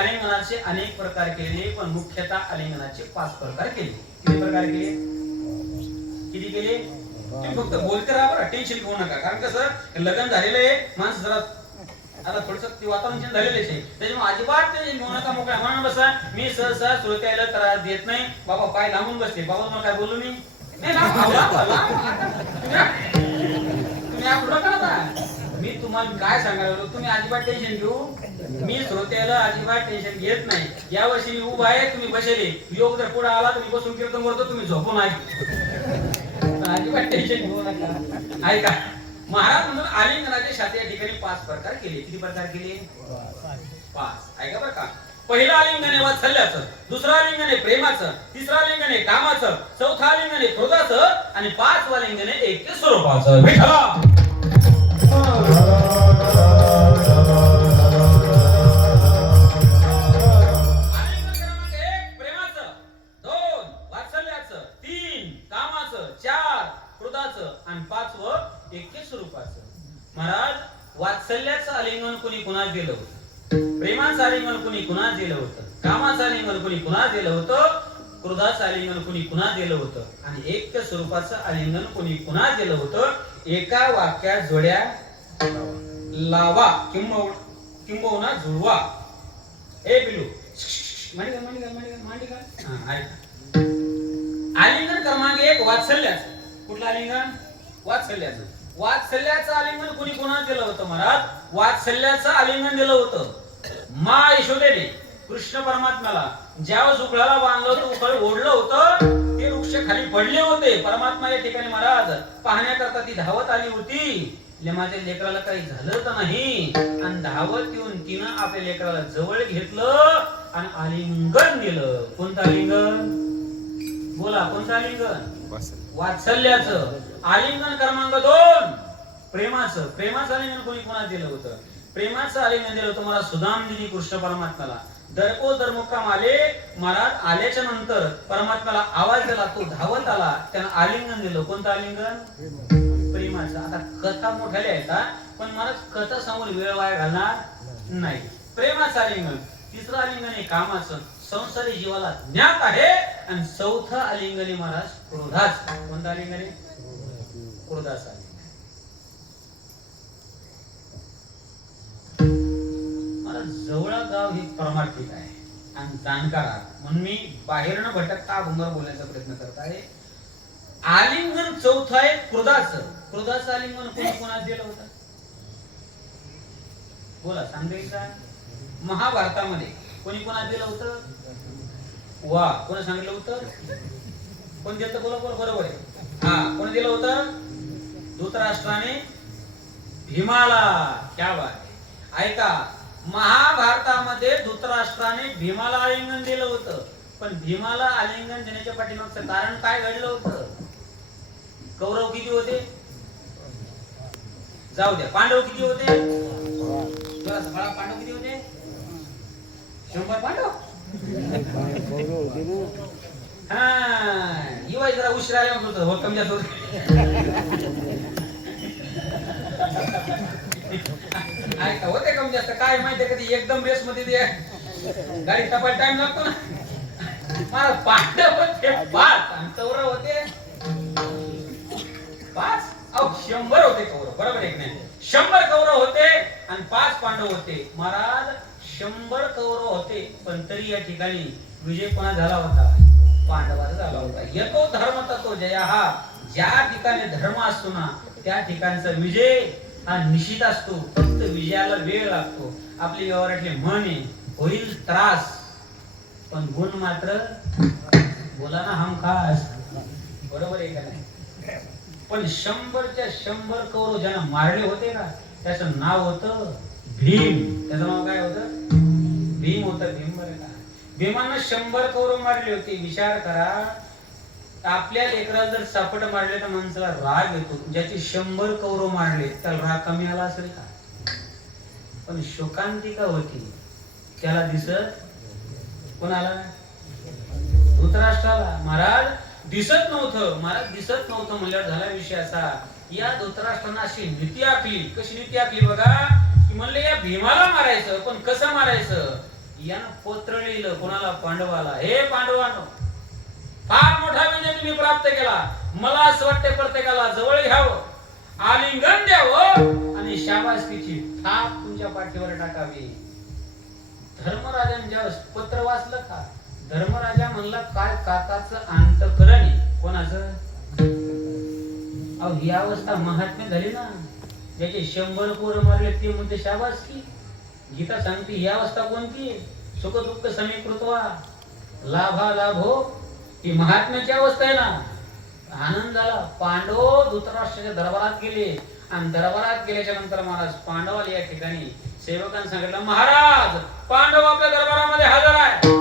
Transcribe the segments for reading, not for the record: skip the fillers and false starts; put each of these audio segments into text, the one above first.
आलिंगनाचे अनेक प्रकार केले, पण मुख्यतः आलिंगनाचे 5 प्रकार केले. किती प्रकार केले? किती केले? तुम्ही फक्त बोलते राहा बरं, टेन्शन घेऊ नका. कारण कसं लग्न झालेलं आहे, माणसं जरा आता थोडस वातावरण चेंज झालेलं आहे, त्याच्यामुळे अजिबात टेन्शन घेऊ नका. मोकळ्या म्हणून बसा. मी सहसा श्रोत्याला त्रास देत नाही. बाबा पाय लांबून बसते. बाबा मला काय बोलू मी नाही ना. तुम्ही आपण नका. मी तुम्हाला काय सांगायला, तुम्ही अजिबात टेन्शन घेऊ. मी श्रोत्याला अजिबात टेन्शन घेत नाही. यावर्षी मी उभा आहे, तुम्ही बसले. योग जर पुढे आला तुम्ही बसून कीर्तन करतो, तुम्ही झोपून ऐका. अजिबात टेन्शन घेऊ नका. ऐका. महाराज म्हणून आलिंगनाचे शास्त्र या ठिकाणी 5 प्रकार केले. किती प्रकार केले? 5. ऐका बरं का. पहिलं आलिंगन आहे वात्सल्याचं, दुसरं आलिंगन आहे प्रेमाचं, तिसरं आलिंगन आहे कामाचं, चौथं आलिंगन आहे क्रोधाचं आणि 5वं आलिंगन आहे ऐक्य स्वरूपाचं. महाराज वात्सल्याचं आलिंगन कोणी कुणाला दिलं होतं, प्रेमाचं आलिंगन कोणी कुणाला दिलं होतं, कामाचं आलिंगन कोणी कुणाला दिलं होतं, क्रोधाचं आलिंगन कोणी कुणाला दिलं होतं आणि ऐक्य स्वरूपाचं आलिंगन कोणी कुणाला दिलं होतं. एका वाक्यात जोड्या लावा किंबहुना जुळवा. ए पिलू आलिंगन क्रमांक 1 वात्सल्याचं. कुठलं आलिंगन? वात्सल्याचं. वात्सल्याचं आलिंगन कोणी कोणाला दिलं होतं महाराज? वात्सल्याचं आलिंगन दिलं होतं मा यशोदेने कृष्ण परमात्म्याला. ज्यावेळेस उकळाला बांधलं होतं, उकळ ओढलं होतं, ते वृक्ष खाली पडले होते. परमात्मा या ठिकाणी महाराज पाहण्याकरता ती धावत आली होती. माझ्या लेकराला काही झालं तर नाही, आणि धावत येऊन तिनं आपल्या लेकराला जवळ घेतलं आणि आलिंगन दिलं. कोणतं आलिंगन? बोला, कोणतं आलिंगन? वात्सल्याचं. आलिंगन क्रमांक 2 प्रेमाचं. प्रेमाचं आलिंगन कोणी कोणाला दिलं होतं? प्रेमाचं आलिंगन दिलं होतं मला सुदाम दिली कृष्ण परमात्म्याला. दरमुक्काम आले. महाराज आल्याच्या नंतर परमात्म्याला आवाज दिला, तो धावत आला, त्यानं आलिंगन दिलं. कोणतं आलिंगन? प्रेमाचं. आता कथा मोठ्याला येतात, पण महाराज कथा समोर वेळ वाया घालणार नाही. प्रेमाचं आलिंगन. तिसरं आलिंगन आहे कामाचं. संसारी जीवाला ज्ञात आहे. आणि चौथं आलिंगन आहे महाराज क्रोधाचं. कोणतं आलिंगन आहे? क्रोधाचं. जवळ गाव ही परमार्थिक आहे आणि जाणकार आहे, म्हणून मी बाहेरनं भटकता अभंगावर बोलायचा प्रयत्न करत आहे. आलिंगन चौथं आहे क्रोधाचं. क्रोधाचं आलिंगन कोणी कोणाला दिलं होतं? बोला, सांगेल का? महाभारतामध्ये कोणी कोणाला दिलं होतं? वा, कोणी सांगितलं होतं? कोण दिलं होतं? बोला बोला, बरोबर आहे. हा, कोणी दिलं होतं? धृतराष्ट्राने भीमाला. क्या बात आहे. ऐका, महाभारतामध्ये धृतराष्ट्राने भीमाला आलिंगन दिलं होतं, पण भीमाला आलिंगन देण्याच्या पाठीमागचं कारण काय घडलं होतं? कौरव किती होते? जाऊ द्या. पांडव किती होते? पांडव किती होते? 100 पांडव. हा, ही वाई जरा उशिरा आल्या म्हणत होतं, कमी जास्त ऐका, होते कमी जास्त. काय माहितीये, कधी एकदम रेस मध्ये गाडी टपायला टाइम लागतो ना. मला पांडव होते 5 आणि कौरव होते 5. 100 होते कौरव. बरोबर आहे की नाही? 100 कौरव होते आणि 5 पांडव होते. महाराज 100 कौरव होते, पण तरी या ठिकाणी विजय कोणा झाला होता? पांडवाचा झाला होता. येतो धर्म तत्व जया. हा, ज्या ठिकाणी धर्म असतो ना, त्या ठिकाणचा विजय हा निश्चित असतो. फक्त विजयाला वेळ लागतो. आपली व्यवहारातले मन आहे, होईल त्रास, पण गुण मात्र बोला ना हमखास. बरोबर आहे का नाही? पण 100च्या 100 कौरव ज्यांना मारले होते ना, त्याचं नाव होतं भीम. त्याचं नाव काय होतं? भीम होतं. भीम. बरं का? भीमानं 100 कौरव मारले होते. विचार करा, आपल्या लेकराला जर सापट मारले तर माणसाला राग येतो. ज्याचे 100 कौरव मारले त्याला राग कमी आला असेल का? पण शोकांतिका होती, त्याला दिसत कोणाला? धृतराष्ट्राला. महाराज दिसत नव्हतं. महाराज दिसत नव्हतं म्हणल्यावर झाला विषय असा, या धृतराष्ट्रानं अशी नीती आखली. कशी नीती आखली बघा, की म्हणले या भीमाला मारायचं, पण कसं मारायचं? यानं पत्र लिहिलं कोणाला? पांडवाला. हे पांडवांनो, फार मोठा विजय तुम्ही प्राप्त केला. मला असं वाटतं प्रत्येकाला जवळ घ्यावं, आलिंगन द्यावं आणि शाबासकीची थाप तुमच्या पाठीवर टाकावी. धर्मराजाने ज्यावेळेस पत्र वाचलं का, धर्मराजा म्हणला काय काकाचं अंतःकरण कोणाचं? अहो ही अवस्था महात्म्य झाली ना, ज्याचे 100 पोरं मारले ते म्हणते शाबासकी. गीता सांगते ही अवस्था कोणती? सुख दुःख समीकृत्वा लाभा लाभो, ही महात्म्याची अवस्था आहे ना. आनंद झाला. पांडव धृतराष्ट्राच्या दरबारात गेले आणि दरबारात गेल्याच्या नंतर महाराज पांडवाला या ठिकाणी सेवकांना सांगितलं, महाराज पांडव आपल्या दरबारामध्ये हजर आहे.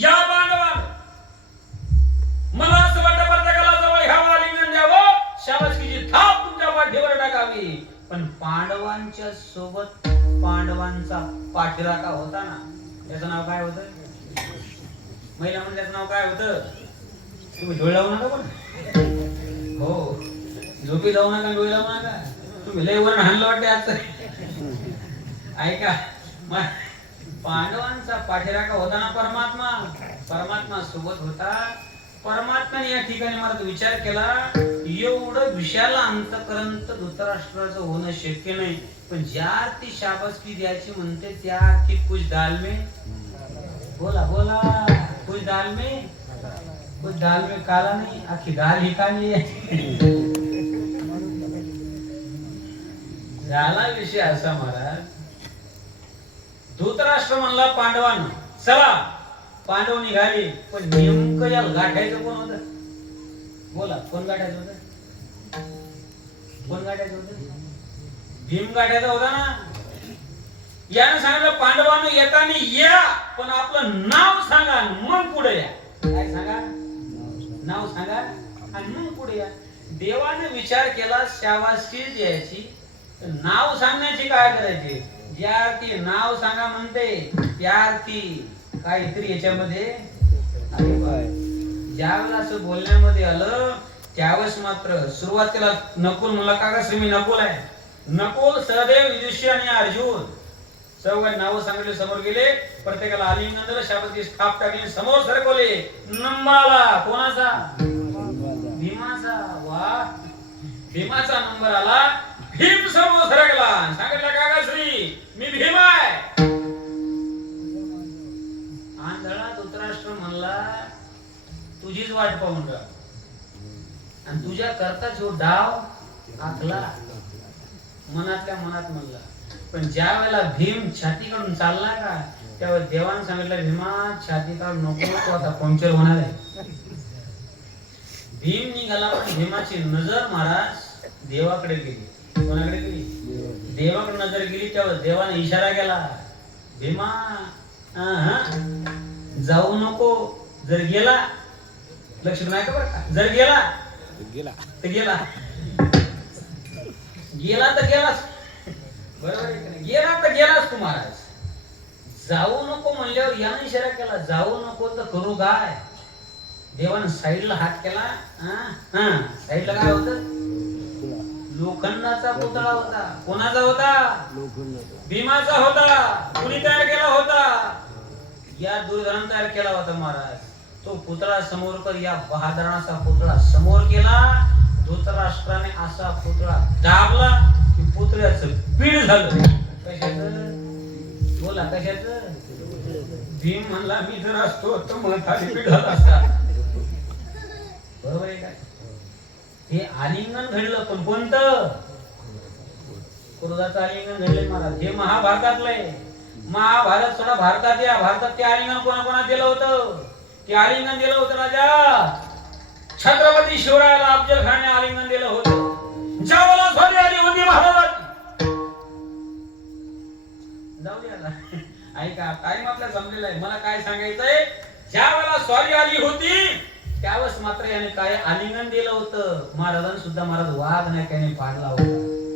या पांडवांनो, मला असं वाटतं प्रत्येकाला जवळ घ्यावं, आलिंगन द्यावं, शाबासकीची थाप तुमच्या पाठीवर टाकावी. पण पांडवांच्या सोबत पांडवांचा पाठीराखा होता ना, त्याचं नाव काय होतं? महिला म्हणजे त्याचं नाव काय होतं? तुम्ही डोळे लावू नका पण, हो झोपी जाऊ नका, डोळे लावू नका. तुम्ही लय वरण हाणलं वाटते आजचं. ऐका, पांडवांचा पाठीराखा होता ना परमात्मा, परमात्मा सोबत होता. परमात्म्याने या ठिकाणी मला तो विचार केला, एवढं विशाल अंतःकरण धृतराष्ट्राचं होणं शक्य नाही, पण ज्या अर्थी शाबासकी द्यायची म्हणते त्या अर्थी कुछ दाल में, बोला बोला, कुछ दाल में, कुछ दाल में काला नहीं, आखी दाल ही काली आहे. झाला विषय असा महाराज, धृतराष्ट्र म्हणला पांडवांना चला. पांडव निघाले, पण नेमकं याला गाठायचं कोण होतं? बोला, कोण गाठायचं होतं? कोण गाठायचं होतं? भीम गाठायचा होता ना. यानं सांगितलं पांडवांना येताना या, पण आपलं नाव सांगा मग पुढे या. काय सांगा? नाव सांगा आणि मग पुढे या. देवाने विचार केला शाबासकी द्यायची, नाव सांगण्याची काय करायची? ज्या अर्थी नाव सांगा म्हणते त्या अर्थी काहीतरी याच्यामध्ये ज्यावेळेला असं बोलण्यामध्ये आलं त्यावेळेस मात्र सुरुवातीला नकुल म्हणला, का श्री मी नकुल आहे. नकुल, सहदेव, युधिष्ठिर आणि अर्जुन सर्व नाव सांगितले, समोर गेले, प्रत्येकाला आलिंगन दिलं, शाबासकी थाप टाकली, समोर सरकवले. नंबर आला कोणाचा? भीमाचा. वा, भीमाचा नंबर आला. भीम समोर सरकला, सांगितलं काका श्री मी भीम आहे. आंधळा धृतराष्ट्र म्हणला तुझीच वाट पाहून राह, आणि तुझ्या करता जो डाव आखला मनातल्या मनात म्हणला. पण ज्या वेळेला भीम छाती काढून चालला का, त्यावेळेस देवाने सांगितलं भीमा छाती काढून नको, तो आता पंक्चर होणार आहे. भीम निघाला, पण भीमाची नजर महाराज देवाकडे गेली. कोणाकडे गेली? देवाकडे नजर गेली. त्यावेळेस देवाने इशारा केला, भीमा जाऊ नको. जर गेला, लक्ष नाही का बरं का, जर गेला तर गेला, गेला तर गेलाच. बरोबर आहे का नाही? गेला तर गेलाच तू महाराज. जाऊ नको म्हणल्यावर याने इशारा केला, जाऊ नको तर करू काय? देवानं साईडला हात केला. साईडला काय होतं? लोखंडाचा पुतळा होता. कोणाचा होता? भीमाचा होता. कुणी तयार केला होता? या दुर्धरानं तयार केला होता महाराज. तो पुतळा समोर कर, या बहादराचा पुतळा समोर केला. धृतराष्ट्राने असा पुतळा दाबला की पुतळ्याचं पीड झालं. कशाचं? बोला कशाचं? भीम म्हणला मी जर असतो तर मला पीड झाला असता. बरोबर आहे काय? हे आलिंगन घडलं, पण कोणतं? क्रोधाचं आलिंगन घडलंय महाराज. हे महाभारतातलं आहे. महाभारत सोडा, भारतात या. भारतात ते आलिंगन कोणा दिलं होतं? ते आलिंगन दिलं होतं राजा छत्रपती शिवरायाला. अफजल खानने आलिंगन दिलं होतं. ज्यावेळेला स्वारी आली होती महाराजांची. जाऊ दे आता, ऐका टाइम आपला जमलेला आहे. मला काय सांगायचंय, ज्या वेळेला स्वारी आली होती त्यावेळेस मात्र याने काय आलिंगन दिलं होतं. महाराजांनी सुद्धा महाराज वाघ नाही काही पाडला होता.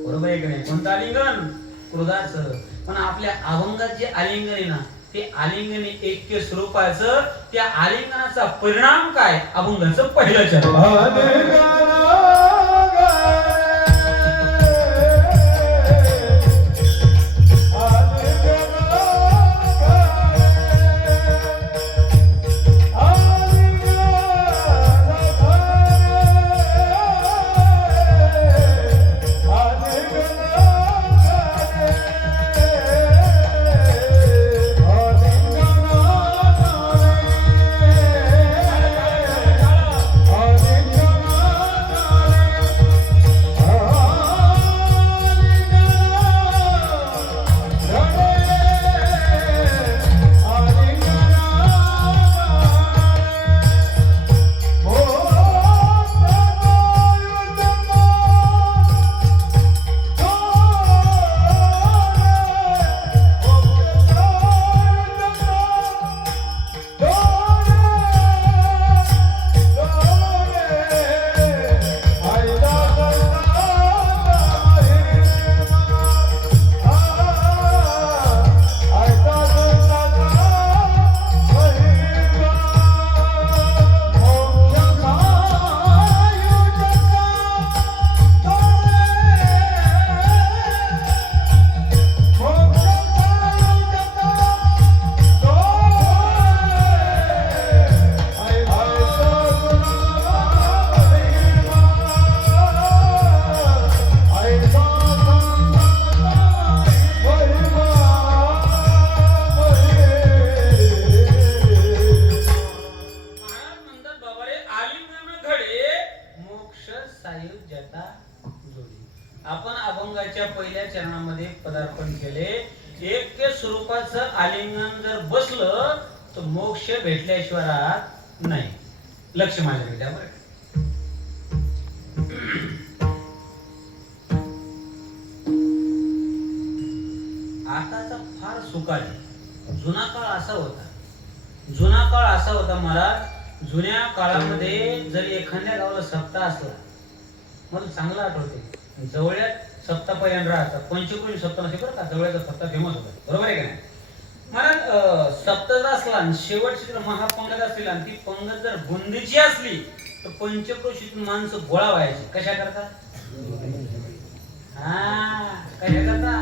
बरोबर आहे की नाही? कोणतं आलिंगन? क्रोधाचं. पण आपल्या अभंगात जे आलिंगन आहे ना, ते आलिंगन ऐक्य स्वरूपाचं. त्या आलिंगनाचा परिणाम काय? अभंगाचं पहिलं चरण. अर्पण केले. एक स्वरूपाचं आलिंगन जर बसलं तर मोक्ष भेटल्याशिवाय राहत नाही. लक्ष माझ्याकडे द्या बरं. आताचा फार सुकाळी. जुना काळ असा होता महाराज. जुन्या काळामध्ये जर एखाद्या गावाला सप्ताह असला, मला चांगलं आठवते, जवळ्यात सप्ताह पर्यंत राहतात. पंचक्रोशी सप्ताह नसे बरं का, जवळ्याचा सप्ताह फेमस होता. बरोबर आहे का नाही महाराज? सप्ताह जर असला आणि शेवटची जर महापंगत असली आणि ती पंगत जर बुंदीची असली तर पंचक्रोशीतून माणसं गोळा व्हायची. कशा करता? कशा करता?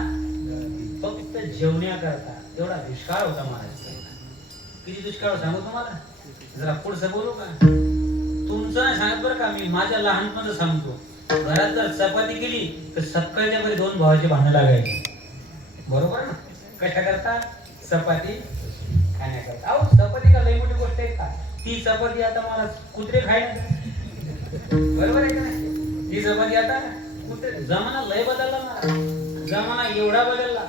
फक्त जेवण्या करता. एवढा दुष्काळ होता महाराज. किती दुष्काळ सांगू तुम्हाला? जरा पुढचं बोलू का? तुमचं नाही सांगत बरं का, मी माझ्या लहानपणाचं सांगतो. घरात जर चपाती केली तर सकाळच्या घरी दोन भावाचे भांडण लागायचे. बरोबर ना? कशा करता? चपाती खाण्याकरता. अहो चपाती का लई मोठी गोष्ट आहे का? ती चपाती आता मला कुत्रे खायला. बरोबर आहे का नाही? ती चपाती आता कुत्रे. जमाना लय बदलला ना. जमाना एवढा बदलला.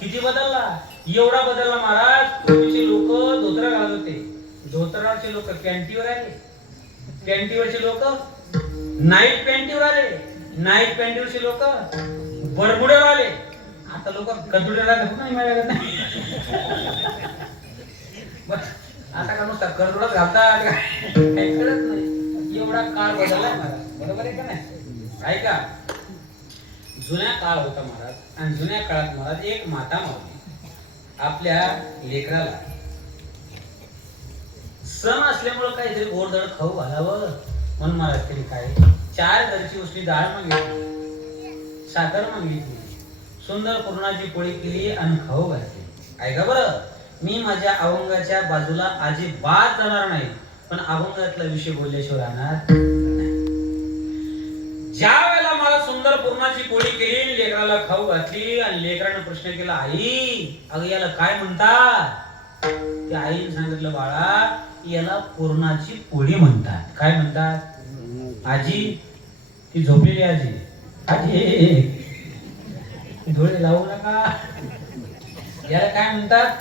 किती बदलला? एवढा बदलला महाराज. पूर्वीचे लोक धोतर घालत होते. धोतराचे लोक पॅन्टीवर आले. पॅन्टीवरचे लोक नाईट पॅन्टीवर आले. नाईट पॅन्टीवरचे लोक बरमुड्यावर आले. आता लोक कदुड्याला नाही मिळालं नाही. आता का नुसता करदुडाच घालतात काही कळत नाही. एवढा काळ बदललाय महाराज. बरोबर आहे का नाही? ऐका, जुन्या काळ होता महाराज. आणि जुन्या काळात महाराज एक माता मावली आपल्या लेकराला सण असल्यामुळे काहीतरी गोडधड खाऊ घालावं म्हणून महाराज तरी काय 4 घरची उसळी डाळ मागितली, साखर मागितली, सुंदर पुरणाची पोळी केली आणि खाऊ घातली. ऐका बरं, मी माझ्या अभंगाच्या बाजूला अजिबात जाणार नाही, पण अभंगातला विषय बोलल्याशिवाय राहणार नाही. ज्या वेळेला मला सुंदर पुरणाची पोळी केली, लेकराला खाऊ घातली आणि लेकराने प्रश्न केला, आई अगं याला काय म्हणतात? त्या आईने सांगितलं, बाळा याला पुरणाची पोळी म्हणतात. काय म्हणतात? आजी, ती झोपलेली आजी, आजी डोळे लावू नका, याला काय म्हणतात?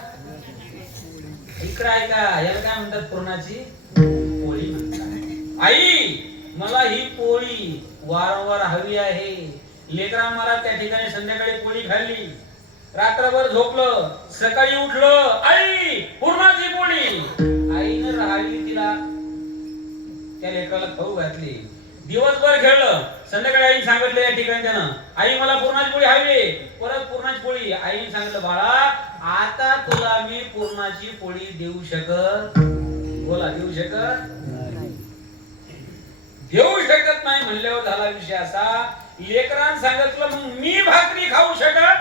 इकडे ऐका, याला काय म्हणतात? पुरणाची पोळी म्हणतात. आई मला ही पोळी वारंवार हवी आहे. लेकरा मला त्या ठिकाणी संध्याकाळी पोळी खाल्ली, रात्रभर झोपलं, सकाळी उठलं, आई पुरणाची पोळी. आईनं राहिली तिला त्या लेकराला खाऊ घातली. दिवसभर खेळलं, संध्याकाळी आईने सांगितलं या ठिकाणी त्यानं, आई मला पुरणाची पोळी हवी. परत पुरणाची पोळी. आईने सांगितलं, बाळा आता तुला मी पुरणाची पोळी देऊ शकत, बोला देऊ शकत, देऊ शकत नाही म्हणल्यावर झाला विषय असा. लेकरांनी सांगितलं, मग मी भाकरी खाऊ शकत.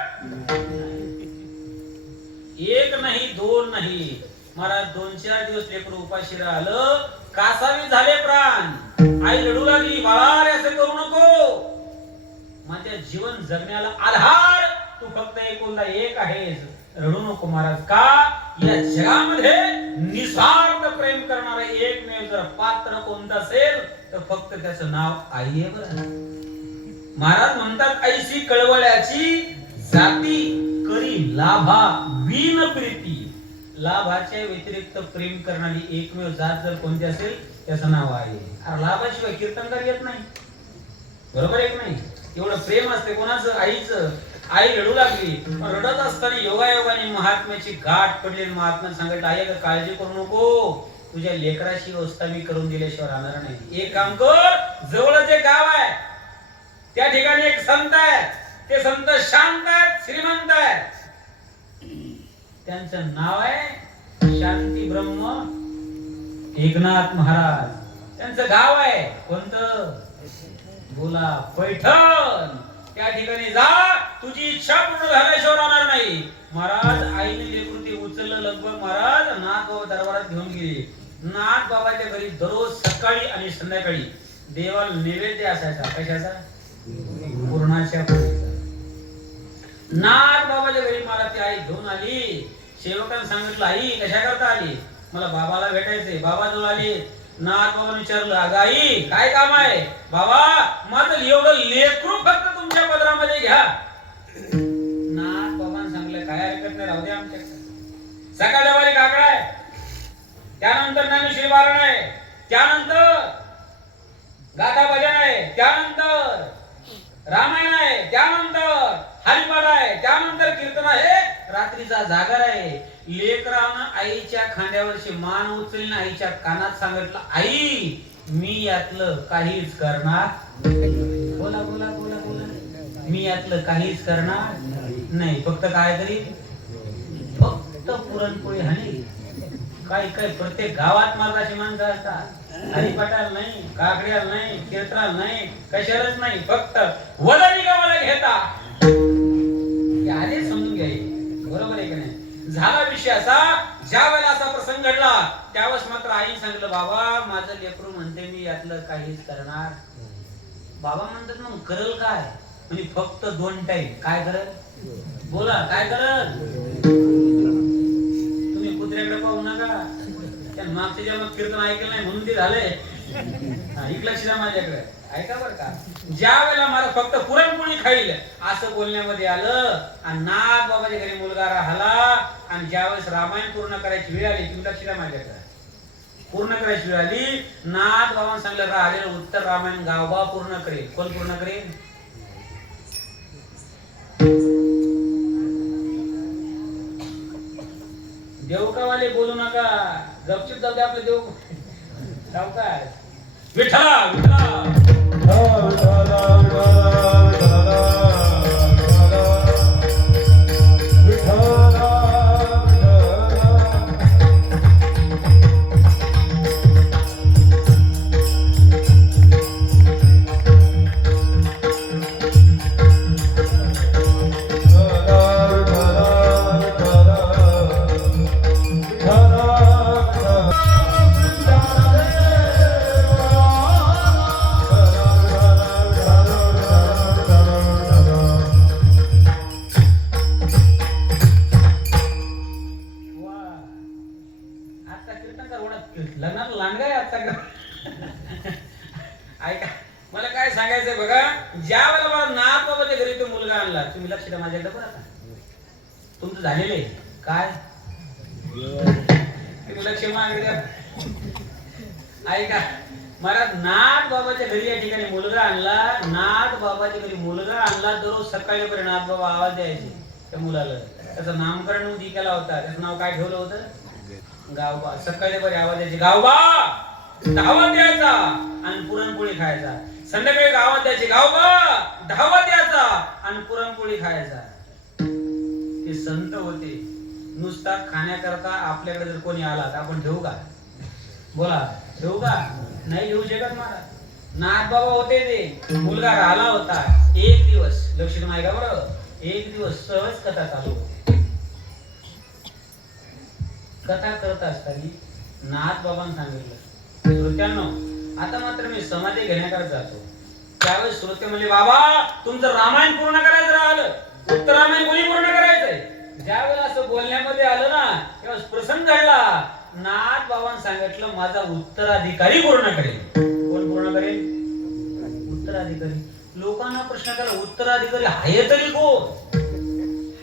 एक नाही, दोन नाही महाराज, 2-4 दिवस लेकरू उपाशी राहिलं, कासावी झाले प्राण. आई रडू लागली, बाळा रे असं करू नको, माझ्या जीवन जगण्याला आधार तू फक्त एकुलता एक आहेस, रडू नको महाराज. का? या जगामध्ये निस्वार्थ प्रेम करणारे एकमेव जर पात्र कोणतं असेल तर फक्त त्याचं नाव आई आहे बरं. महाराज म्हणतात, ऐशी कळवळ्याची जाती करी लाभा विन प्रीती. लाभाच्या व्यतिरिक्त प्रेम करणारी एकमेव जात जर कोणती असेल त्याचं नाव आहे. अरे लाभाशिवाय कीर्तनकार येत नाही. बरोबर आहे की नाही? एवढं प्रेम असते कोणाचं? आईचं. आई रडू लागली, रडत असताना योगायोगाने महात्म्याची गाठ पडली. महात्म्याने सांगितलं, आई काळजी करू नको, तुझ्या लेकराची व्यवस्था मी करून दिल्याशिवाय राहणार नाही. एक काम कर, जवळच एक गाव आहे, त्या ठिकाणी एक संत आहे, ते संत शांत आहेत, श्रीमंत आहेत, त्यांचं नाव आहे शांती ब्रह्म एकनाथ महाराज. त्यांचं गाव आहे कोणतं? बोला, पैठण. त्या ठिकाणी जा, तुझी इच्छा पूर्ण झाल्याशिवाय राहणार नाही. महाराज आईने लेकरू उचललं, लगभग महाराज नाथ बाबा दरबारात घेऊन गेले. नाथ बाबाच्या घरी दररोज सकाळी आणि संध्याकाळी देवाला नैवेद्य असायचा. कशाचा? पुरणाच्या पोळीचा. नाथ बाबाच्या घरी मला ती आई घेऊन आली. सेवकांनी सांगितलं, आई कशा करता आली? मला बाबाला भेटायचंय. बाबा जवळ आले. नाथ बाबांनी विचारलं, अगं आई काय काम आहे? बाबा माझं एवढं लेकरू फक्त तुमच्या पदरामध्ये घ्या. राहू दे आमच्याकडे. सकाळच्या वारी काकडा आहे, त्यानंतर ज्ञानेश्वरी पारायण आहे, त्यानंतर गाथा भजन आहे, त्यानंतर रामायण आहे, त्यानंतर हरिपाठ आहे, त्यानंतर कीर्तन आहे, रात्रीचा जागर आहे. लेकरानं आईच्या खांद्यावरची मान उचलून आईच्या कानात सांगितलं, आई मी यातलं काहीच करणार. बोला बोला बोला बोला. मी यातलं काहीच करणार नाही. फक्त काय करी, फक्त पुरणपोळी हानी. काय काय प्रत्येक गावात मार्गाची माणसं असतात. हरिपाठाला नाही, काकड्याला नाही, कीर्तनाला नाही, कशालाच नाही, फक्त वदनी गावाला घेता. आधीच समजून घ्यायचे. बरोबर आहे की नाही? झाला विषय असा, ज्या वेळेला असा प्रसंग घडला त्यावेळेस मात्र आई सांगितलं, बाबा माझं लेकरू म्हणते मी यातलं काहीच करणार. बाबा म्हणतात मग करल काय? म्हणजे फक्त 2 टाइम. काय करल? बोला काय करल? तुम्ही कुत्र्याकडे पाहू नका. त्या मागच्या जन्मात कीर्तन ऐकलं नाही म्हणून ते झाले. एक लक्ष द्या माझ्याकडे, ऐका बरं का. ज्या वेळेला मला फक्त पुरणपोळी खाईल असं बोलण्यामध्ये आलं आणि नाथ बाबाच्या घरी मुलगा राहिला आणि ज्यावेळेस रामायण पूर्ण करायची वेळ आली, तुम्ही लक्ष द्या माझ्याकडे, पूर्ण करायची वेळ आली, नाथ बाबांनी सांगितलं राहिलेलं उत्तर रामायण गावबा पूर्ण करेल. कोण पूर्ण करेल? देवकावाले बोलू नका, गपचूप जाऊ दे आपलं देव. सावकाश. विठ्ठला विठ्ठला लग्नात लांडगा आता. ऐका मला काय सांगायचंय बघा, ज्या वेळेला मला नाथ बाबाच्या घरी तो मुलगा आणला, तुम्ही लक्ष द्या माझ्याकडे बरं का. तुमचं झालेलं आहे काय? तुम्ही लक्ष मागे द्या. ऐका मला नाथ बाबाच्या घरी या ठिकाणी मुलगा आणला. नाथ बाबाच्या घरी मुलगा आणला. दररोज सकाळी पर्यंत नाथ बाबा आवाज द्यायचे त्या मुलाला. त्याचं नामकरण उदी केला होता. त्याचं नाव काय ठेवलं होतं? गावबा. सकाळी बरे आवाज द्यायचे, गावबा धावत द्यायचा आणि पुरणपोळी खायचा. संध्याकाळी गावात द्यायचे, गावबा धावत द्यायचा आणि पुरणपोळी खायचा. ते संत होते. नुसता खाण्याकरता आपल्याकडे जर कोणी आला तर आपण ठेवू का? बोला ठेवू का? नाही ठेवू शकत. मला नाथ बाबा होते ते. मुलगा राहिला होता. एक दिवस लक्ष नाही का बरं, एक दिवस सहज कथा चालू होती. कथा करत असताना नाथ बाबांनी सांगितलं, श्रोत्यांनो आता मात्र मी समाधी घेण्याकडे जातो. त्यावेळेस श्रोते म्हणले, बाबा तुमचं रामायण पूर्ण करायचं राहिलं, उत्तर रामायण कोणी पूर्ण करायचंय? ज्या वेळेला असं बोलण्यामध्ये आलं ना तेव्हा प्रसंग घडला. नाथ बाबांनी सांगितलं माझा उत्तराधिकारी पूर्ण करेल. कोण पूर्ण करेल? उत्तराधिकारी. लोकांना प्रश्न केला, उत्तराधिकारी आहे तरी कोण?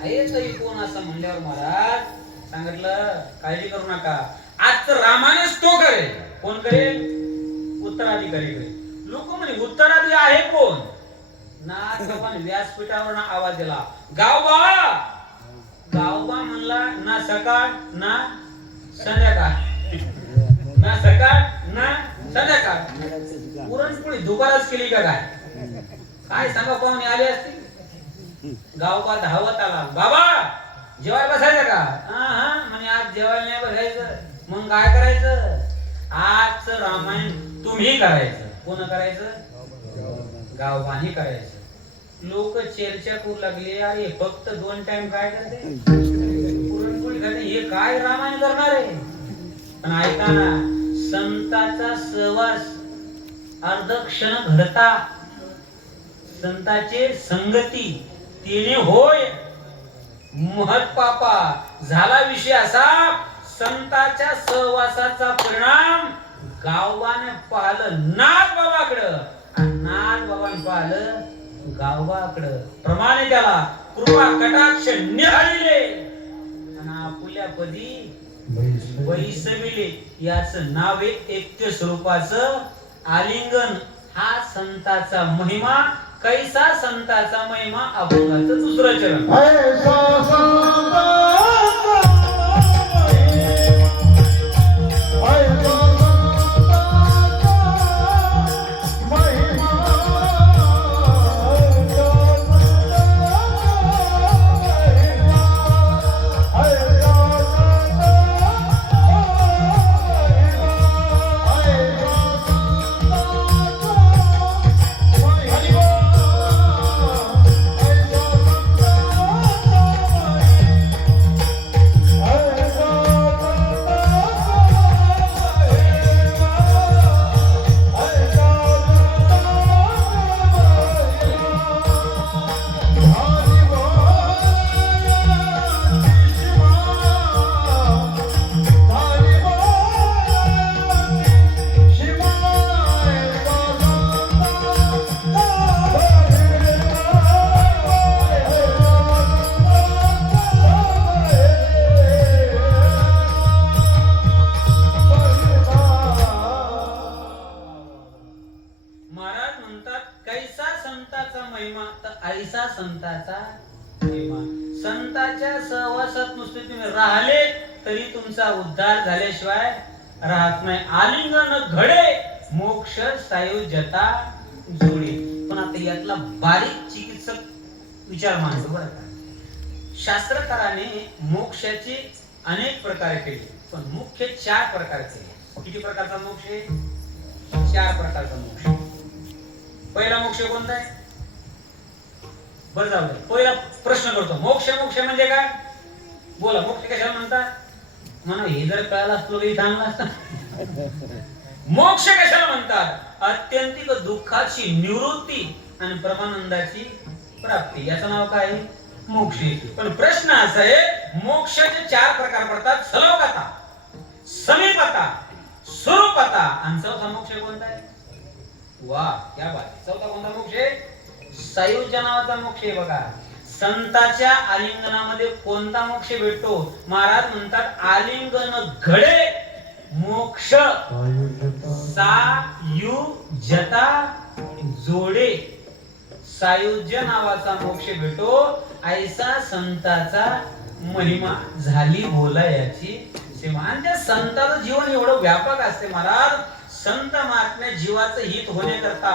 आहे तरी कोण असं म्हणल्यावर महाराज सांगितलं काळजी करू नका, आजचं रामायणच तो करेल. कोण करेल? उत्तराधिकारी करेल. लोक म्हणे उत्तराधिकारी आहे कोण? नाथ बाबांनी व्यासपीठावर आवाज दिला, गावबा. गावबा म्हणला ना सकाळ ना संध्याकाळ, ना सकाळ ना संध्याकाळ. पुरणपोळी दुपारच केली का काय? काय सांगा, पाहुणे आले असते. गावबा धावत आला, बाबा जेवायला बसायचं का? हा म्हणे आज जेवायला नाही बसायचं. मग काय करायचं? आजचं रामायण तुम्ही करायचं. कोण करायचं? गावबानी करायचं. लोक चर्चा करू लागले, अरे फक्त 2 टाइम काय करते? पुरणपोळी खाते. हे काय रामायण करणार आहे? पण ऐका ना, संताचा सहवास अर्धक्षण घडता, संताचे संगती तिने होय महत पापा. झाला विषय असा, संताच्या सहवासाचा परिणाम गावबाने पाहिलं नाथ बाबाकडं आणि नाथ बाबाने पाहिलं गावबाकडं. प्रमाणे त्याला कृपा कटाक्ष निहाळले. पदी बैसविले याच नाव आहे ऐक्य स्वरूपाचं आलिंगन. हा संताचा महिमा. कैसा संताचा महिमा? अभंगाचं दुसरं चरण. ऐसा संताचा महिमा. संताच्या सहवासात नुसते तुम्ही राहिले तरी तुमचा उद्धार झाल्याशिवाय राहत नाही. आलिंगन घडे मोक्ष सायुज्यता जोडे. पण आता यातला बारीक चिकित्सक विचार मांडतो बरं का. शास्त्रकाराने मोक्षाचे अनेक प्रकार केले पण मुख्य 4 प्रकार केले. किती प्रकारचा मोक्ष आहे? 4 प्रकारचा मोक्ष. पहिला मोक्ष कोणता आहे? बरं जाऊ दे. पहिला प्रश्न करतो. मोक्ष मोक्ष म्हणजे काय? बोला. मोक्ष कशाला म्हणतात? म्हणा हे जर कळालं असतं तरी चांगलं असतं. मोक्ष कशाला म्हणतात? अत्यंतिक दुःखाची निवृत्ती आणि परमानंदाची प्राप्ती. याचं नाव काय आहे? मोक्ष. पण प्रश्न असा आहे मोक्षाचे 4 प्रकार पडतात. सलोकता, समीपता, स्वरूपता आणि चौथा मोक्ष कोणता आहे? वा क्या बात. चौथा कोणता मोक्ष आहे? सायुज्य नावाचा मोक्ष आहे बघा. संताच्या आलिंगनामध्ये कोणता मोक्ष भेटतो? महाराज म्हणतात आलिंगन घडे मोक्ष सायुज्यता जोडे. सायुज्य नावाचा मोक्ष भेटो. ऐसा संताचा महिमा झाली बोला याची सेवा. आणि त्या संताचं जीवन एवढं व्यापक असते महाराज. संत महात्मे जीवाचं हित होण्याकरता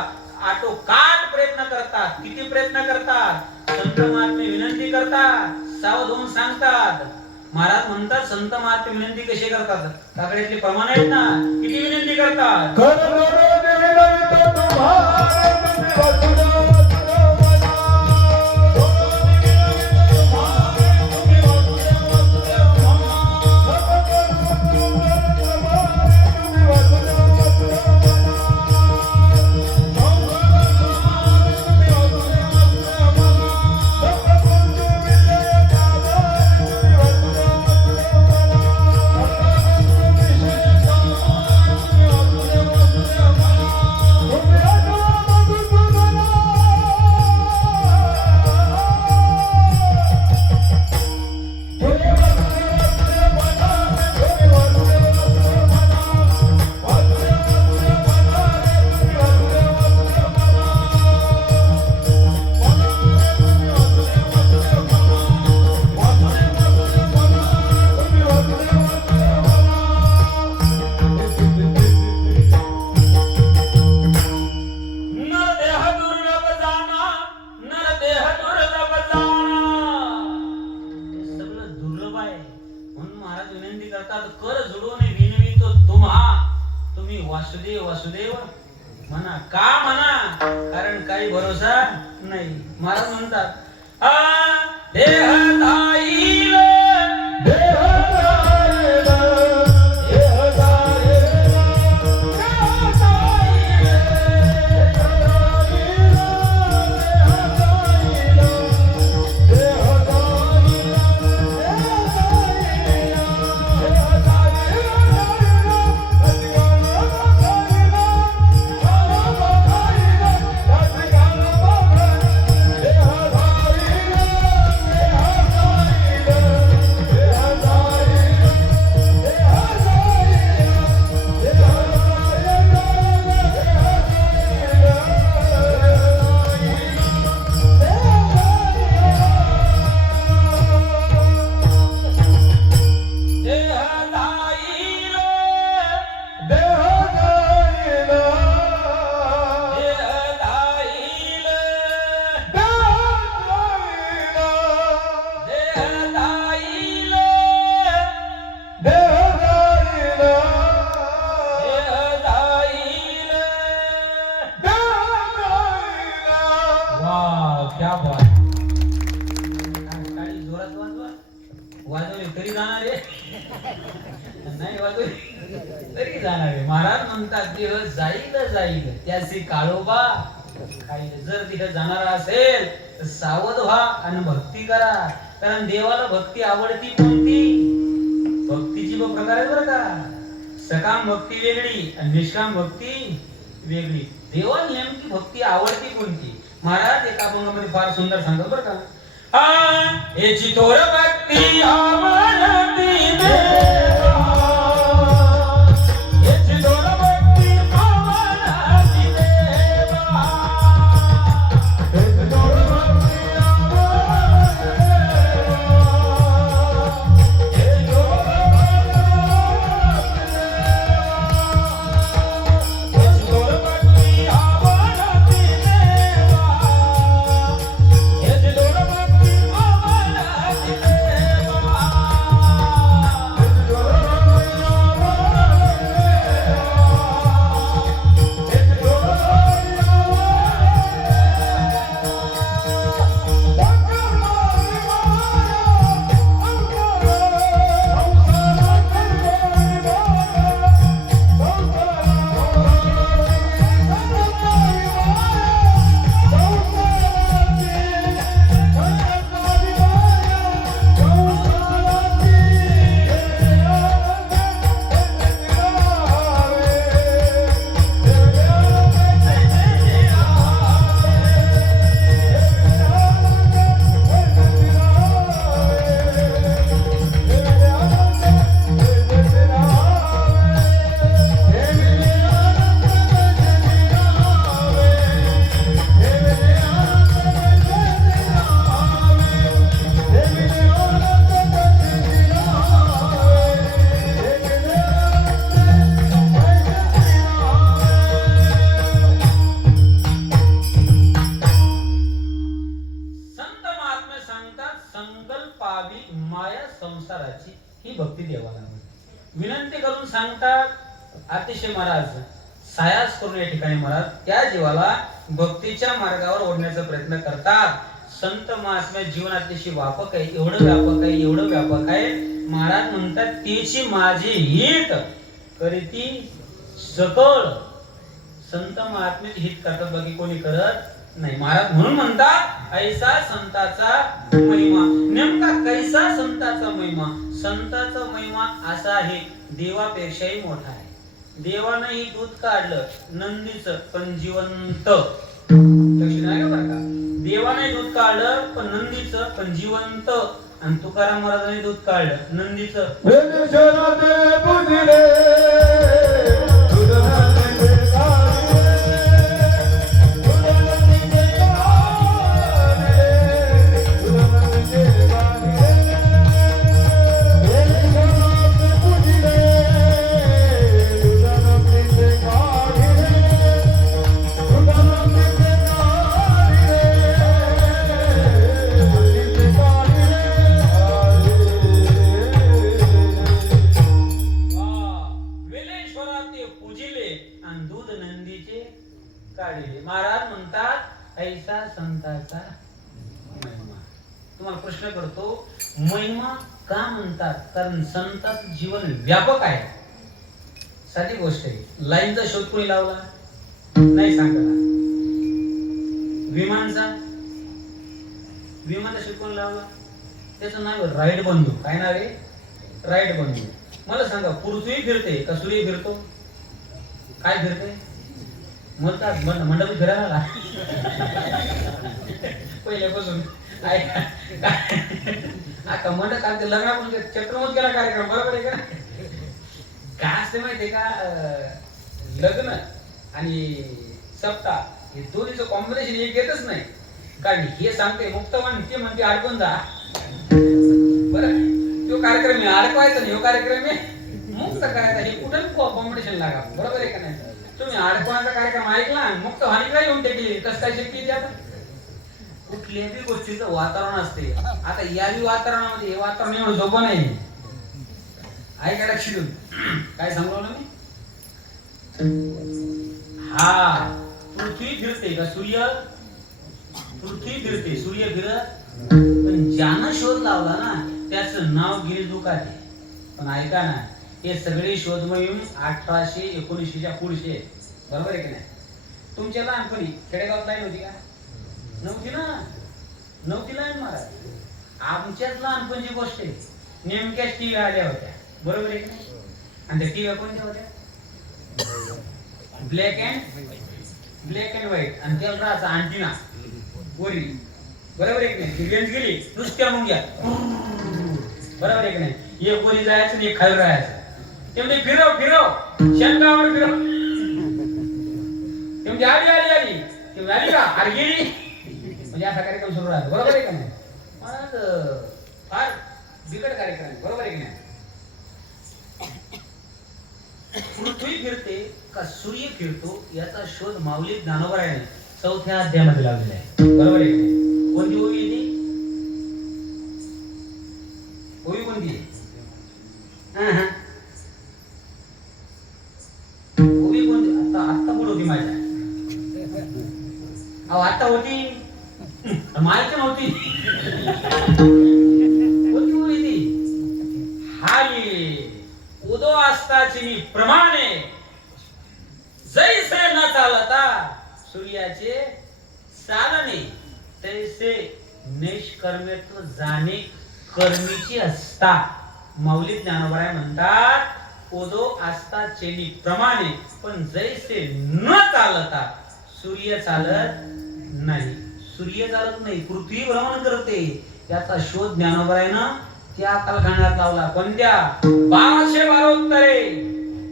आटोकाट प्रयत्न करतात. किती प्रयत्न करतात? संत महात्मे विनंती करतात, सावध होऊन सांगतात. महाराज म्हणतात संत महात्मे विनंती कशी करतात? काकड्यातले प्रमाण आहेत ना. किती विनंती करतात? वासुदेव वासुदेव म्हणा. का म्हणा? कारण काही भरोसा नाही. महाराज म्हणतात देहदाईल तरी जाणार आहे नाही वाजू तरी जाणार आहे. महाराज म्हणतात देह जाईल त्याचे काळोबा खाईल. जर तिथे जाणार असेल तर सावध व्हा आणि भक्ती करा. कारण देवाला भक्ती आवडती कोणती? भक्तीची प्रकार आहे बरं का. सकाम भक्ती वेगळी आणि निष्काम भक्ती वेगळी. देवाला नेमकी भक्ती आवडती कोणती? महाराज एका अभंगामध्ये फार सुंदर सांगतात बरं का. याची थोर भक्ती आवडती देवा, याची थोर भक्ती आवडती देवा, याची थोर भक्ती आवडती देवा, याची थोर भक्ती आवडती देवा, याची थोर भक्ती संसाराची ही भक्ती देवाला विनंती करून सांगतात. अतिशय महाराज सायास करून या ठिकाणी महाराज त्या जीवाला भक्तीच्या मार्गावर ओढण्याचा प्रयत्न करतात. संत महात्म्या जीवन अतिशय व्यापक आहे, एवढं व्यापक आहे, एवढं व्यापक आहे. महाराज म्हणतात तीची माझी हित करीती सकळ. संत महात्म्याचे हित करतात, बाकी कोणी करत नाही. महाराज म्हणून म्हणतात ऐसा संताचा महिमा. नेमका कैसा संताचा महिमा? संताचा महिमा असा आहे देवापेक्षाही मोठा आहे. देवानेही दूध काढलं नंदीचं पण जिवंत. लक्षात आहे का बरं का? देवाने दूध काढलं पण नंदीचं पण जिवंत. आणि तुकाराम महाराजांनी दूध काढलं नंदीचं काढले. महाराज म्हणतात ऐसा संताचा महिमा. तुम्हाला प्रश्न करतो महिमा का म्हणतात? कारण संताचं जीवन व्यापक आहे. साधी गोष्ट आहे. लाईनचा शोध कोणी लावला नाही सांगता. विमानाचा शोध कोणी लावला? त्याचं नाव राईट बंधू. काय नाव आहे? राईट बंधू. मला सांगा पृथ्वी फिरते का सूर्य फिरतो? काय फिरते? म्हणतात मंडप फिरायला पहिल्यापासून आता मंडप काय लग्नापासून चक्रमोत केला कार्यक्रम बरोबर आहे का? काय असते माहितीये का? लग्न आणि सप्ताह हे दोन्हीचं कॉम्बिनेशन एक येतच नाही. कारण हे सांगते मुक्तवान, ते म्हणते अडकून जा. बरं तो कार्यक्रम आहे अडकवायचा नाही, हो कार्यक्रम आहे मुक्त करायचा. हे कुठं कॉम्पिटिशन लागा. बरोबर आहे का नाही? तुम्ही अडकवण्याचा कार्यक्रम ऐकला मुक्त हानिकला येऊन टेकली कसं काय शक्य आहे? आता कुठल्याही गोष्टीचं वातावरण असते. आता याही वातावरणामध्ये हे वातावरण एवढं सोपं नाही. ऐका लक्षात काय सांगू ना मी? हा पृथ्वी फिरते का सूर्य? पृथ्वी फिरते सूर्य फिरत. पण ज्यानं शोध लावला ना त्याचं नाव गिरिदुख आहे. पण ऐका ना, हे सगळे शोध मोहीम 1819च्या पुढचे, बरोबर आहे की नाही? तुमच्या लहानपणी खेडेगावात लाईन होती का? नव्हती ना, नव्हती लाईन महाराज. आमच्याच लहानपणची गोष्ट आहे. नेमक्याच टीव्ही आल्या होत्या, बरोबर आहे की नाही? आणि त्या टीव्ही कोणत्या होत्या? Black and white. आणि त्याला राहायचा अँटिना वरी, बरोबर आहे की नाही? ती लेन्स गेली नुसत्या मुंग्या, बरोबर आहे की नाही? एक वरी जायचं आणि एक खाली राहायचं. ते म्हणजे फिरव शेंगावर फिरव. ते म्हणजे आली ते आली का अरे गेली, म्हणजे असा कार्यक्रम सुरू राहतो, बरोबर आहे का नाही? महाराज फार बिकट कार्यक्रम आहे, बरोबर आहे की नाही? पृथ्वी फिरते का सूर्य फिरतो याचा शोध माऊली ज्ञानोबरायाने 4थ्या अध्यायामध्ये लावलेला आहे, बरोबर आहे की नाही? कोणती ओवी येते? ओवी कोणती आहे? ओवी कोणती? आता बोल होती माझ्या, अहो आता होती माहिती नव्हती. कोणती ओवी येते? हाली उदो असताची प्रमाणे जैसे न चालता सूर्याचे चालणे तैसे निष्कर्मेत्व जाणे कर्मीची असता. माऊली ज्ञानोबराय म्हणतात उदो असताची प्रमाणे, पण जैसे न चालता सूर्य चालत नाही. सूर्य चालत नाही, पृथ्वी भ्रमण करते. याचा शोध ज्ञानोबरायनं त्या कालखंडात लावला. कोणत्या? 1212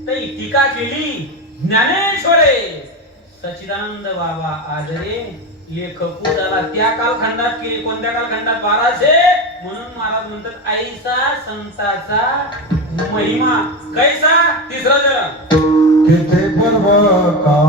तै टीका केली ज्ञानेश्वरे सच्चिदानंद बाबा आजरे लेखक झाला. त्या कालखंडात केली. कोणत्या कालखंडात? 1200. म्हणून महाराज म्हणतात ऐसा संताचा महिमा कैसा. तिसरा जरा तिथे पर्व काळ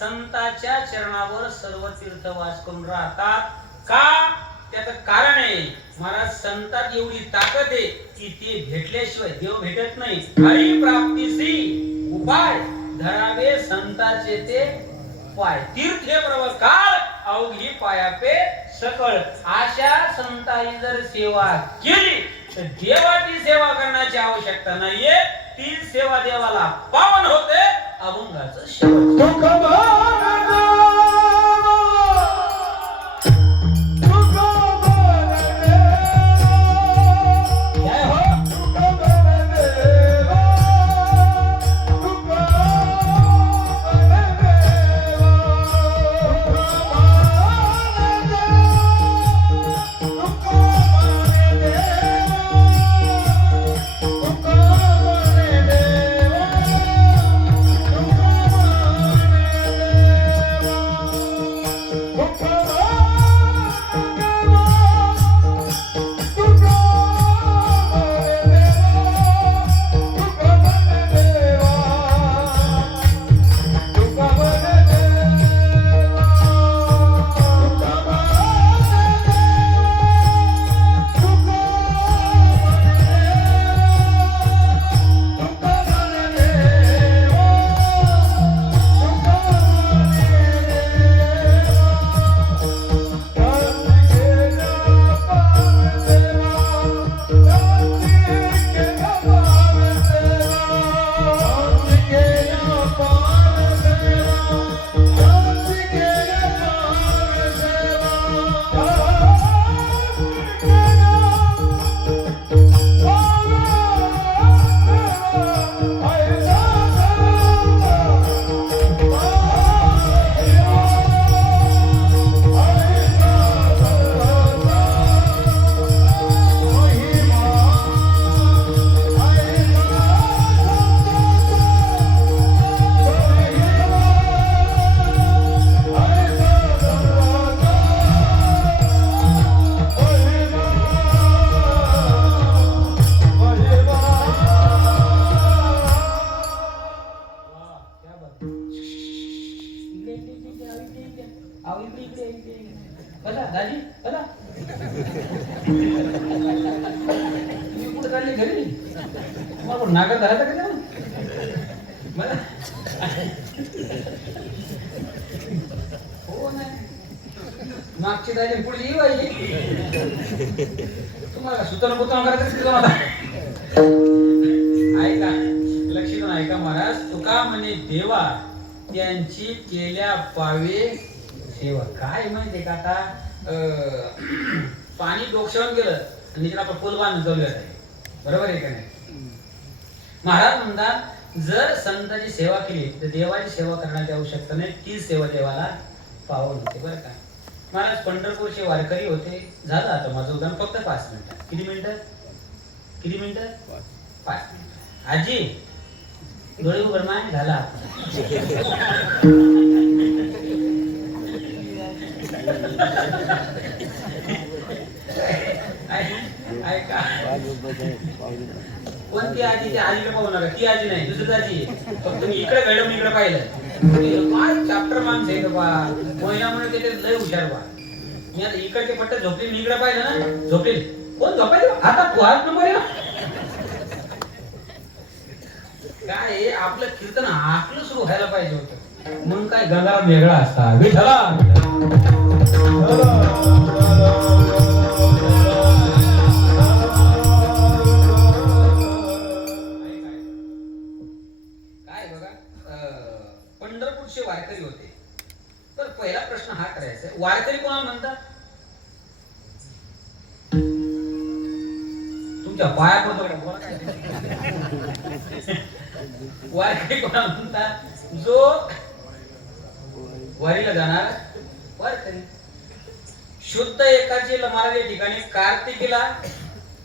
संतांच्या चरणावर सर्व तीर्थ वास करून राहतात. का? त्याचं कारण आहे महाराज, संतात एवढी ताकद आहे की ते भेटल्याशिवाय देव भेटत नाही. हरी प्राप्तीसी उपाय धरावे संताचे ते पाय. तीर्थे प्रवकाळ अवघी पायापे सकळ. अशा संतांची जर सेवा केली तर देवाची सेवा करण्याची आवश्यकता नाहीये. ती सेवा देवाला पावन होते. अभंगाचं शेवट बघा दाजी बघा तुम्ही कुठे चालले घरी तुम्हाला नागर धरायचा का जाऊन मला हो नाही मागची दाजी पुढे येऊ आहे तुम्हाला सुतन बुतन करायचं की तुम्हाला ऐका लक्ष देऊन ऐका महाराज तुका म्हणे देवा त्यांची केल्या पावे सेवा काय माहितीये का आता पाणी डोक्यावर गेलं आणि तिला आपण पूल बांधून चालू आहे बरोबर आहे का नाही महाराज म्हणतात जर संतांची सेवा केली तर देवाची सेवा करण्याची आवश्यकता नाही तीच सेवा देवाला पावन होते बरं का महाराज पंढरपूरचे वारकरी होते झालं आता माझं उदाहरण फक्त 5 मिनिटं किती मिनिटं 5 मिनिटं आजी डोळे उघड माय झाला ऐका कोणती आजी त्या आजीला पाहू नका ती आजी नाही दुसरी आजी फक्त मी इकडे घडलं मी इकडे पाहिलं काय चॅप्टर माणसं आहे बा महिन्यामुळे ते लय हुशार बा मी आता इकडचे पट्ट झोपली मी इकडे पाहिलं ना झोपली कोण झोपायला आता तू हात नंबर आहे काय आपलं कीर्तन आपलं सुरू व्हायला पाहिजे होतं मग काय गंगाराम वेगळा असता विठला काय बघा पंढरपूरचे वारकरी होते तर पहिला प्रश्न हा करायचा आहे वारकरी कोणाला म्हणतात तुमच्या पाया पडतो वारकरी कोणाला म्हणतात जो वारीला जाणार वारकरी शुद्ध एकादशीला महाराज या ठिकाणी कार्तिकीला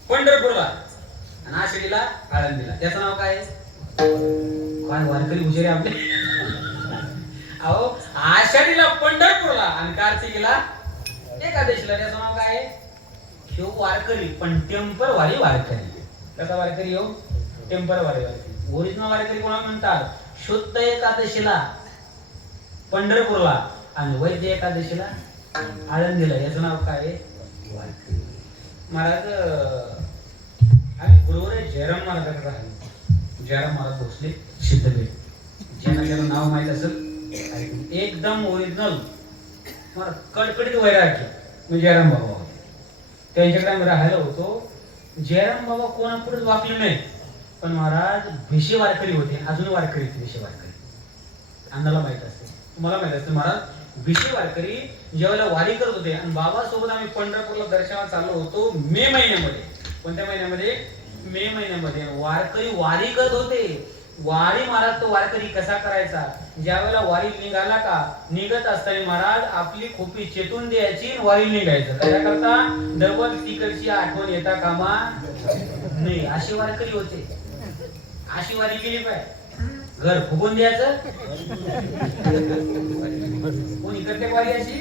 पंढरपूरला आणि आषाढीला आळंदीला त्याचं नाव काय काय वारकरी हुशारी आपले अहो आषाढीला पंढरपूरला आणि कार्तिकीला एकादशीला त्याचं नाव काय ह्यो वारकरी पण टेम्परवारी वारकरी कसा वारकरी हो टेम्परवारी वारकरी ओरिजिनल वारकरी कोणाला म्हणतात शुद्ध एकादशीला पंढरपूरला आणि वैद्य एकादशीला आळंदीला याचं नाव काय वारकरी महाराज आम्ही गुरुवार जयराम महाराजांकडे राहिलो जयराम महाराज भोसले सिद्धबेट ज्यांना नाव माहित असेल एकदम ओरिजिनल मला कडकडीत वैराग्य म्हणजे जयराम बाबा होते त्यांच्याकडे आम्ही राहायला होतो जयराम बाबा कोणापुढेच वाकले नाही पण महाराज भिशे वारकरी होते अजून वारकरी भिशे वारकरी अन्नाला माहित असते तुम्हाला माहित असते महाराज भिशे वारकरी ज्यावेळेला वारी करत होते आणि बाबासोबत आम्ही पंढरपूरला दर्शनाला चाललो होतो मे महिन्यामध्ये कोणत्या महिन्यामध्ये मे महिन्यामध्ये वारकरी वारी करत होते वारी महाराज तो वारकरी कसा करायचा ज्या वेळेला वारी निघाला का निघत असताना महाराज आपली खोपी चेतून द्यायची वारी निघायचं काय करता डबल तिकडची आठवण येता कामा नाही अशी वारकरी होते अशी वारी केली पाहिजे घर फुगून द्यायचं कोण इकडे वारी अशी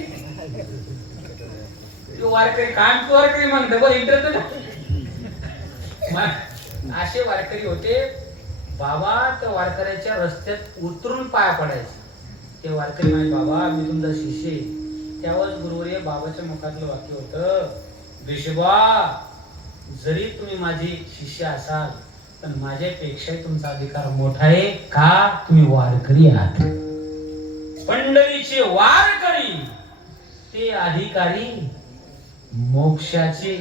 वारकरी काम वारकरी म्हणतो बरं इंटरनेट असे वारकरी होते बाबा त्या वारकऱ्याच्या रस्त्यात उतरून पाया पडायचे ते वारकरी म्हणे बाबा मी तुमचा शिष्य त्यावेळेस गुरुवर्य बाबाच्या मुखातलं वाक्य होतं भिशोबा जरी तुम्ही माझे शिष्य असाल पण माझ्यापेक्षा तुमचा अधिकार मोठा आहे का तुम्ही वारकरी आहात पंढरीचे वारकरी ते अधिकारी मोक्षाचे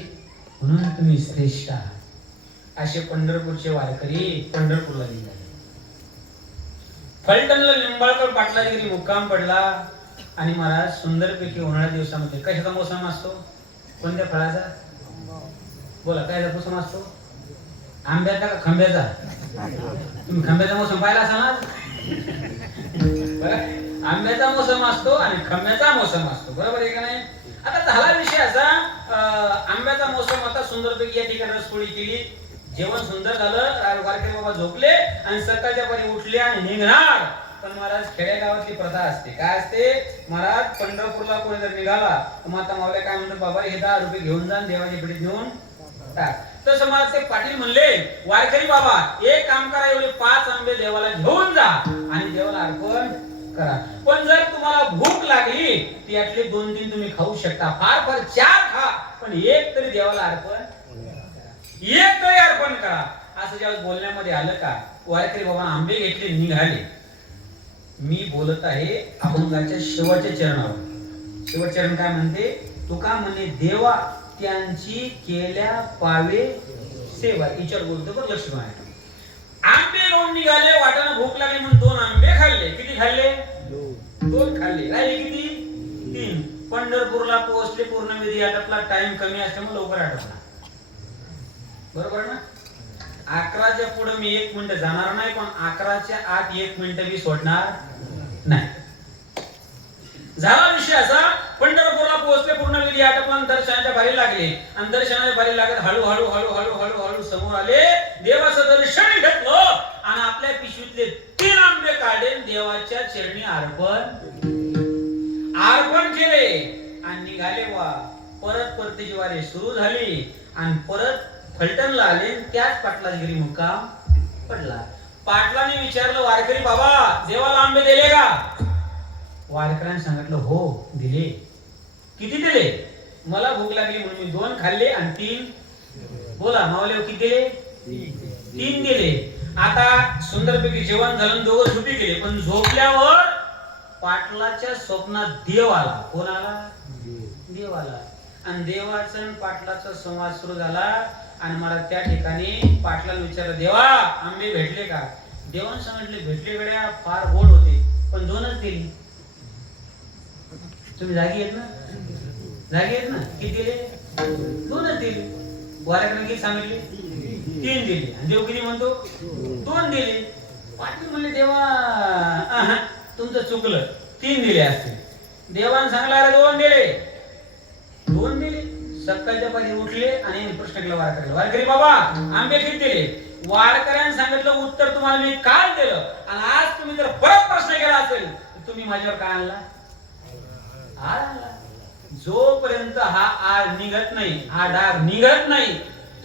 म्हणून तुम्ही श्रेष्ठ आहात असे पंढरपूरचे वारकरी पंढरपूरला निघाले फलटणला लिंबाळकर पाटलागिरी मुक्काम पडला आणि महाराज सुंदरपैकी उन्हाळ्या दिवसामध्ये कशाचा मोसम असतो कोणत्या फळाचा बोला काय मोसम असतो आंब्याचा का खंब्याचा तुम्ही खंब्याचा मोसम पाहिला असा ना आंब्याचा मोसम असतो आणि खंब्याचा मोसम असतो बरोबर आहे का नाही आता झाला विषय असा आंब्याचा मोसम आता सुंदरपैकी या ठिकाणी रसपोळी केली जेवण सुंदर झालं वारकरी बाबा झोपले आणि सकाळच्या परी उठले आणि निघणार पण महाराज खेडेगावातली प्रथा असते काय असते महाराज पंढरपूरला कोणी जर निघाला माता मावल्या काय म्हणतात बाबा हे 10 रुपये घेऊन जा देवाच्या पिढीत नेऊन टाक तसं मला ते पाटील म्हणले वारकरी बाबा एक काम करा एवढे 5 आंबे देवाला घेऊन जा आणि देवाला अर्पण करा पण जर तुम्हाला तुम्हाला भूक लागली त्यातले 2-3 तुम्ही खाऊ शकता, फार फार 4 खा, पण एक तरी देवाला अर्पण, एक तरी अर्पण करा. असं ज्यावेळेस बोलण्यामध्ये आलं का, वारकरी बाबा आंबे घेतले निघाले. मी बोलत आहे अभंगाच्या शेवटच्या चरणावर. शेवटचे चरण काय म्हणते, तुका म्हणे देवा त्यांची केल्या पावे सेवा. विचार बोलतो बरं, लक्ष द्या. आंबे घेऊन निघाले, वाटाणा भूक लागली म्हणून 2 आंबे खाल्ले. किती खाल्ले? 2 खाल्ले. राहिले किती? 3. पंढरपूरला पोहोचले, पूर्णविधी आटपला, टाइम कमी असल्यामुळे लवकर आटपला. बरोबर ना? 11च्या पुढे मी 1 मिनिट जाणार नाही, पण 11च्या आत 1 मिनिट मी सोडणार नाही. झाला विषय असा, पंढरपूरला पोहोचले, पूर्णविधी आटपला, दर्शनाच्या बारी लागले आणि दर्शनाच्या बारी लागत हळूहळू हळूहळू हळूहळू समोर आले. देवाचं दर्शन घेतलं आणि आपल्या पिशवीतले 3 आंबे काढले, देवाच्या चरणी अर्पण केले आणि निघाले. वा परत परतीची वारी सुरू झाली आणि परत फलटणला आले. त्याच पाटलाच्या घरी मुक्काम पडला. पाटलाने विचारलं, वारकरी बाबा देवाला आंबे दिले का? वारकऱ्यांनी सांगितलं, हो दिले. किती दिले? मला भूक लागली म्हणून मी 2 खाल्ले आणि 3. बोला मावले, किती दिले? 3 दिले. आता सुंदरपैकी जेवण झालं, दोघं झोपी गेले. पण झोपल्यावर पाटलाच्या स्वप्नात देव आला. कोण आला? देव आला. आणि देवाचा आणि पाटलाचा संवाद सुरू झाला. आणि मला त्या ठिकाणी पाटलाला विचारलं, देवा आंबे भेटले का? देवाने सांगितले, भेटले गड्या, फार गोड होते, पण 2च दिली. तुम्ही जागी आहेत ना? जागी आहेत ना? किती दिले? 2च दिले. वारकऱ्यांनी किती सांगितले? 3 दिले. आणि देव किती म्हणतो? 2 दिले. पाटील म्हणले, देवा तुमचं चुकलं, 3 दिले असते. देवाने सांगला, अरे 2 दिले. 2 दिले. सकाळच्या पारी उठले आणि प्रश्न केला वारकऱ्याला, वारकरी बाबा आंबे किती दिले? वारकऱ्यांनी सांगितलं, उत्तर तुम्हाला मी काल दिलं आणि आज तुम्ही जर परत प्रश्न केला असेल तर तुम्ही माझ्यावर काय आणला? आणला. जोपर्यंत हा आळ निघत नाही, हा डाग निघत नाही,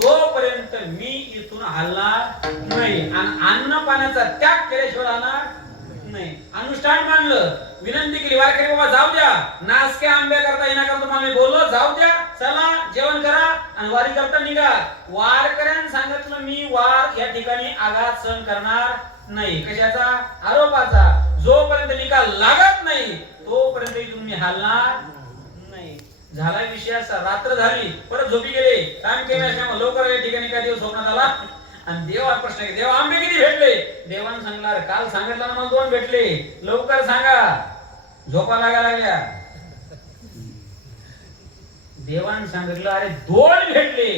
तोपर्यंत मी इथून हलणार नाही. आणि अन्न पाण्याचा त्याग केल्याशिवाय राहणार नाही. अनुष्ठान मानलं, विनंती केली, वारकरी बाबा जाऊ द्या, नासके आंबे करता येण्याकरता तुम्हाला मी बोललो, जाऊ द्या, चला जेवण करा आणि वारी करता निघा. वारकऱ्यांनी सांगितलं, मी वार या ठिकाणी आघात सहन करणार नाही. कशाचा? आरोपाचा. जोपर्यंत निकाल लागत नाही तोपर्यंत इथून मी हलणार नाही. झाला विषय असा. रात्र झाली, परत झोपी गेले. काम केल्याशिवाय लवकर या ठिकाणी काय देव स्वप्नात आला आणि देवा प्रश्न केला, देवा आंबे किती भेटले? देवाने सांगणार, काल सांगितलं ना मला 2 भेटले, लवकर सांगा. झोपा लागल्या. देवाने सांगितलं, अरे 2 भेटले.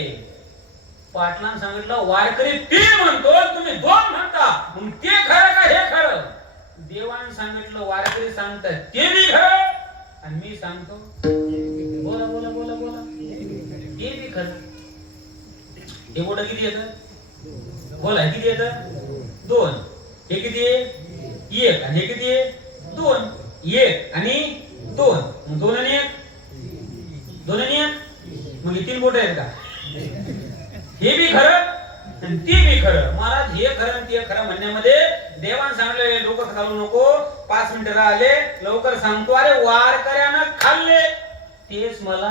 पाटलाने सांगितलं, वारकरी 3 म्हणतो, तुम्ही 2 म्हणता, मग ते खरं का हे खरं? देवाने सांगितलं, वारकरी सांगतात ते बी खरं आणि मी सांगतो बोला बोला बोला बोला हे बी खरं. हे बोट किती येतं? बोला किती येतं? 2. हे किती आहे? 1. आणि हे किती आहे? 2. 1 आणि 2. मग 2 आणि 1, 2 आणि 1, मग हे 3 बोट आहेत का? हे बी खरं आणि ते बी खरं. महाराज हे खरं आणि ते खरं म्हणण्यामध्ये देवाने सांगले, डोकं घालू नको, 5 मिनिटं राहिले, लवकर सांगतो. अरे वारकऱ्यानं खाल्ले तेच मला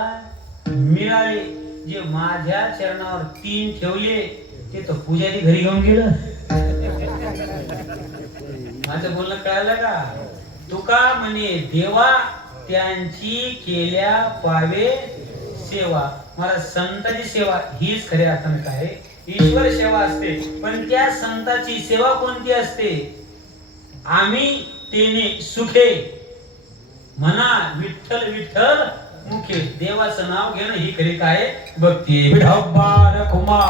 मिळाले. जे माझ्या चरणावर 3 ठेवले ते तर पुजारी घरी घेऊन गेलं. माझं बोलणं कळालं का? तुका म्हणे देवा त्यांची केल्या पावे सेवा. मला संताची सेवा हीच खऱ्या अर्थाने काय? ईश्वर सेवा असते. पण त्या संताची सेवा कोणती असते? आम्ही तेने सुखे म्हणा, विठ्ठल विठ्ठल मुखे. देवाचं नाव घेणं ही खरी काय? भक्ती. विठोबा रखुमा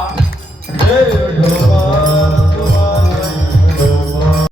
जय विठो.